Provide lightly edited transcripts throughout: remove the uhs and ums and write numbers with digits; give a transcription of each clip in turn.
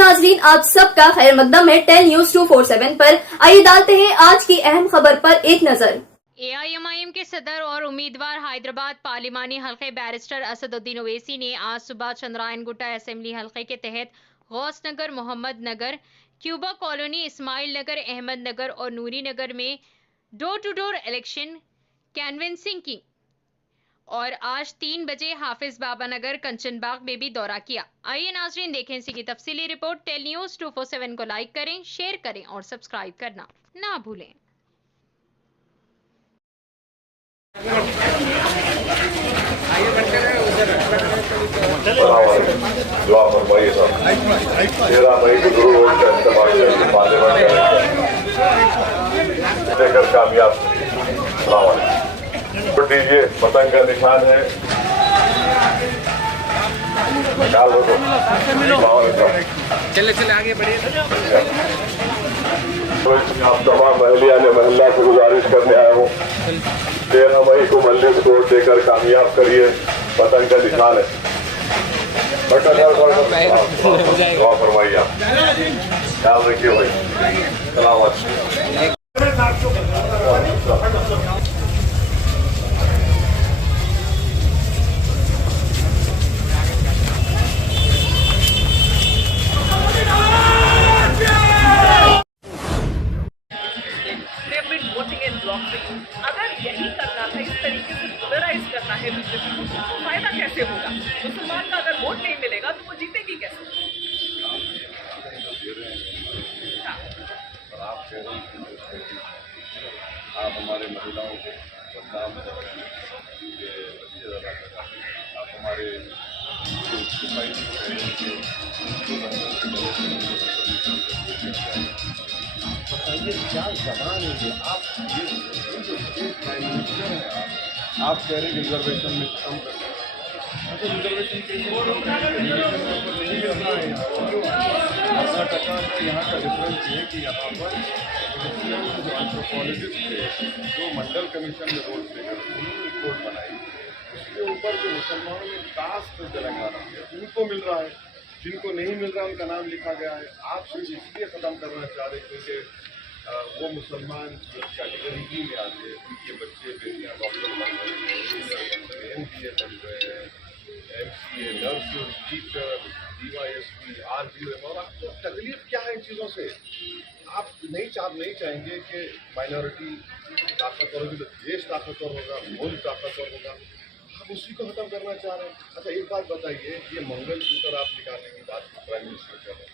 नाजरीन, आप सबका खैर मकदम है 10 न्यूज 247 पर। आइए डालते हैं आज की अहम खबर पर एक नजर। AIMIM के सदर और उम्मीदवार हैदराबाद पार्लिमानी हल्के बैरिस्टर असदुद्दीन ओवैसी ने आज सुबह चंद्रायन गुट्टा असेंबली हल्के के तहत गौस नगर, मोहम्मद नगर, क्यूबा कॉलोनी, इस्माइल नगर, अहमद नगर और नूरी नगर में डोर टू डोर इलेक्शन कैनवेंसिंग की और आज 3 बजे हाफिज बाबा नगर, कंचनबाग में भी दौरा किया। आइए नाजरीन देखें इसी की तफसीली रिपोर्ट। 10 न्यूज 247 को लाइक करें, शेयर करें और सब्सक्राइब करना ना भूलें। दुआ फरमाइए साहब। 13 मई को जरूर वोट का इस्तेमाल करके पार्लियामेंट देकर कामयाब वोट दीजिए। पतंग का निशान है। चले चले आगे बढ़िए। तो इसमें आप तमाम महलिया ने महल्ला से गुजारिश करने आया हूँ, 13 मई को मल्लिक वोट देकर कामयाब करिए। पतंग का निशान है। दुआ फरमाइए आप, ख्याल रखिए भाई। सलामत। अगर यही करना है, इस तरीके से पोलराइज करना है बीजेपी को, तो फायदा कैसे होगा? मुसलमान का अगर वोट नहीं मिलेगा तो वो जीतेगी कैसे? आप कह रहे हैं आप हमारे महिलाओं को बदनाम कर रहे हैं, ये अच्छी तरह लगा। आप हमारे सोसाइटी को कह रहे हैं क्या जबान है ये? आप ये जो स्टेट प्राइम मिनिस्टर हैं, आप कह रहे हैं रिजर्वेशन में कम कर रहे हैं। तो रिजर्वेशन के लिए नहीं मिल रहा है। कर्नाटका का यहाँ का डिफरेंस है कि यहाँ पर जो एंथ्रोपोलॉजिस्ट थे, जो मंडल कमीशन में रोल प्ले करते उन्होंने रिपोर्ट बनाई, उसके ऊपर जो मुसलमानों में कास्ट तेलंगाना है उनको मिल रहा है, जिनको नहीं मिल रहा उनका नाम लिखा गया है। आप सिर्फ इसलिए ख़त्म करना चाह रहे क्योंकि वो मुसलमान कैटेगरी ही में आते हैं, उनके बच्चे बेटियाँ डॉक्टर बन रहे हैं, MBA बन रहे हैं, MCA, nurse, teacher, DYSP, RGM। और आपको तकलीफ क्या है इन चीज़ों से? आप नहीं चाहेंगे कि माइनॉरिटी ताकतवर होगी तो देश ताकतवर होगा, मुल्क ताकतवर होगा। आप उसी को ख़त्म करना चाह रहे हैं। अच्छा एक बात बताइए, ये मंगलसूत्र आप निकालने की बात प्राइम मिनिस्टर कर रहे हैं,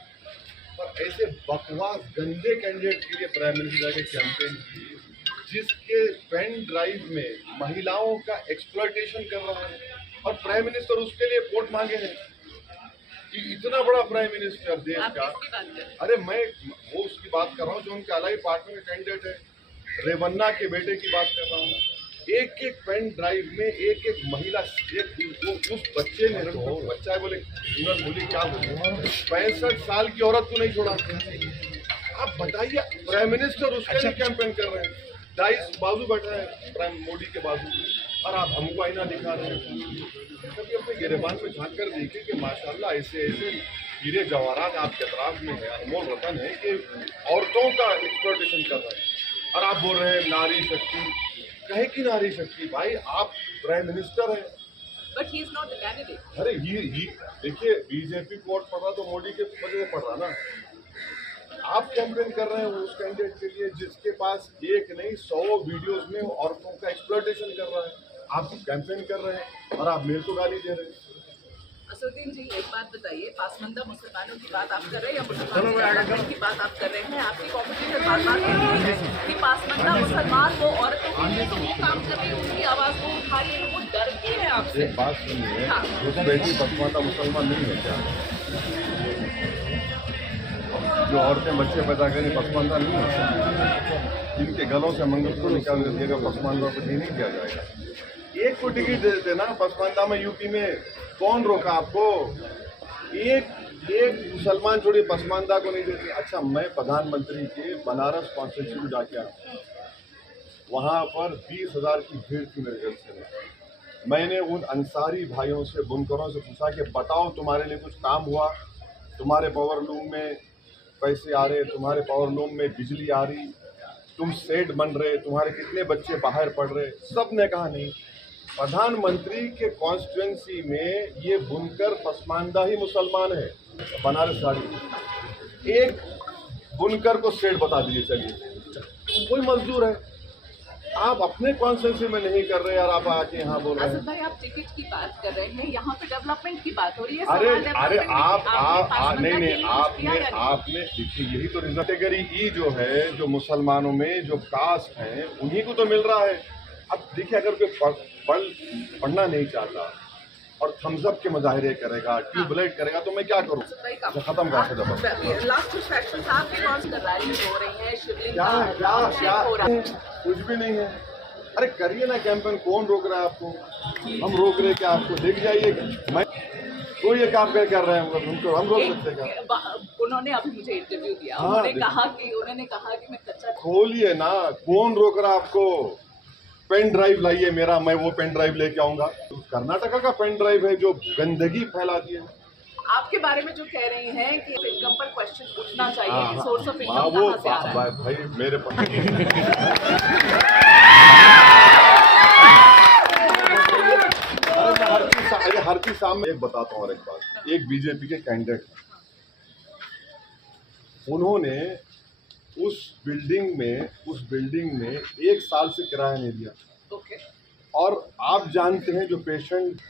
और ऐसे बकवास गंदे कैंडिडेट के लिए प्राइम मिनिस्टर के कैंपेन की, जिसके पेन ड्राइव में महिलाओं का एक्सप्लॉयटेशन कर रहा है, और प्राइम मिनिस्टर उसके लिए वोट मांगे हैं। कि इतना बड़ा प्राइम मिनिस्टर देश का, अरे मैं वो उसकी बात कर रहा हूँ जो उनके अलाई पार्टी में कैंडिडेट है, रेवन्ना के बेटे की बात कर रहा हूँ। एक एक पेन ड्राइव में एक एक महिला, एक उस बच्चे ने, बच्चा है बोले बोली क्या बोले, 65 साल की औरत को नहीं छोड़ा। आप बताइए, प्राइम मिनिस्टर उसके लिए कैंपेन कर रहे हैं, डाइस बाजू बैठा है प्राइम मोदी के बाजू, और आप हमको आईना दिखा रहे हैं। कभी अपने गिरेबान में झांक कर देखिए कि माशाल्लाह ऐसे ऐसे हीरे जवाहरात आपके अतराफ में है, अनमोल रतन है कि औरतों का एक्सप्लॉयटेशन कर रहे हैं, और आप बोल रहे हैं नारी शक्ति। कहे की नारी शक्ति? भाई आप प्राइम मिनिस्टर हैं। But he is not the candidate. अरे ही देखिए, बीजेपी को वोट पड़ रहा तो मोदी के वजह से पड़ रहा ना। आप कैंपेन कर रहे हैं उस कैंडिडेट के लिए जिसके पास एक नहीं 100 वीडियोस में औरतों का एक्सप्लॉयटेशन कर रहा है। आप कैंपेन कर रहे हैं और आप मेरे को गाली दे रहे हैं। असदुद्दीन जी, एक बात बताइए, पासमानदा मुसलमानों की बात आप कर रहे हैं या मुसलमान की बात आप कर रहे हैं? आपकी कॉम्पिटिशन बात है कि पासमानदा मुसलमान वो औरतों के लिए तो वो काम कर रही है, उनकी आवाज़ को उठा रही है, वो डरती है आपसे। एक बात सुनिए, उस बेटी पसमानदा मुसलमान नहीं है क्या? जो औरतें बच्चे पैदा करें पसमानदा नहीं है? जिनके गलों से मंगलसूत्र निकाल देगा पसमानदा को नहीं दिया जाएगा? एक को टिकट दे देते ना पसमानदा में। यूपी में कौन रोका आपको? एक मुसलमान छोड़िए पसमानदा को नहीं देते। अच्छा, मैं प्रधानमंत्री के बनारस कॉन्स्टिट्यूंसी में जाके आया, वहाँ पर 20,000 की भीड़ थी मेरे जलसे में। मैंने उन अंसारी भाइयों से, बुनकरों से पूछा कि बताओ तुम्हारे लिए कुछ काम हुआ? तुम्हारे पावर लूम में पैसे आ रहे, तुम्हारे पावर लूम में बिजली आ रही, तुम सेठ बन रहे, तुम्हारे कितने बच्चे बाहर पढ़ रहे। सब ने कहा नहीं, प्रधानमंत्री के कॉन्स्टिट्यूंसी में ये बुनकर पसमानदा ही मुसलमान है। बनारस साड़ी एक बुनकर को सेठ बता दीजिए, चलिए कोई मजदूर है, आप अपने कॉन्स्टिट्यूंसी में नहीं कर रहे और आप आके यहाँ बोल रहे हैं। असद भाई, आप टिकट की बात कर रहे हैं, यहाँ पे डेवलपमेंट की बात हो रही है। अरे आप नहीं, आपने देखिए, यही तो रिजल्ट कैटेगरी ई जो है, जो मुसलमानों में जो कास्ट है उन्हीं को तो मिल रहा है। अब देखिए, अगर कोई पढ़ना नहीं चाहता और थम्सअप के मुजाहरे करेगा, ट्यूबलाइट करेगा, तो मैं क्या करूँ? खत्म कर दे। लास्ट कुछ फैक्शंस आपके कौन सी रैली हो रही है, शिवलिंग क्या हो रहा है? कुछ भी नहीं है। अरे करिए ना कैंपेन, कौन रोक रहा है आपको? हम रोक रहे क्या आपको? देख जाइए, मैं कोई ये काम कर रहे हैं, उनको हम रोक सकते क्या? उन्होंने अभी मुझे इंटरव्यू दिया, हाँ, उन्होंने कहा कि मैं कच्चा। खोलिए ना, कौन रोक रहा है आपको? पेन ड्राइव लाइए मेरा, मैं वो पेन ड्राइव लेके आऊंगा। कर्नाटका का पेन ड्राइव है जो गंदगी फैलाती है। आपके बारे में जो कह रही हैं कि इनकम पर क्वेश्चन उठना चाहिए कि सोर्स ऑफ इनकम वो कहाँ से आ रहा है? भाई मेरे पास हर चीज सामने। एक बताता हूँ और एक बात, एक बीजेपी के कैंडिडेट उन्होंने उस बिल्डिंग में 1 साल से किराया नहीं दिया। ओके। और आप जानते हैं जो पेशेंट,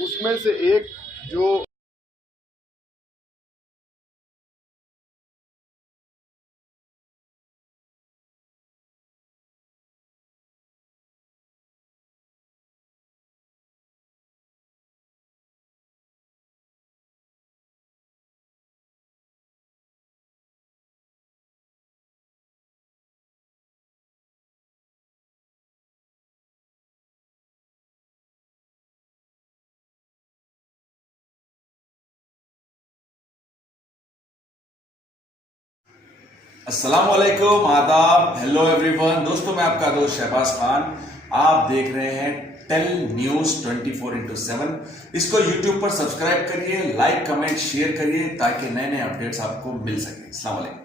उसमें से एक जो अस्सलामुअलैकुम, आदाब, हेलो एवरीवन। दोस्तों, मैं आपका दोस्त शहबाज खान। आप देख रहे हैं टेल न्यूज़ 24/7। इसको यूट्यूब पर सब्सक्राइब करिए, लाइक कमेंट शेयर करिए ताकि नए नए अपडेट्स आपको मिल सकें। अस्सलाम वालेकुम।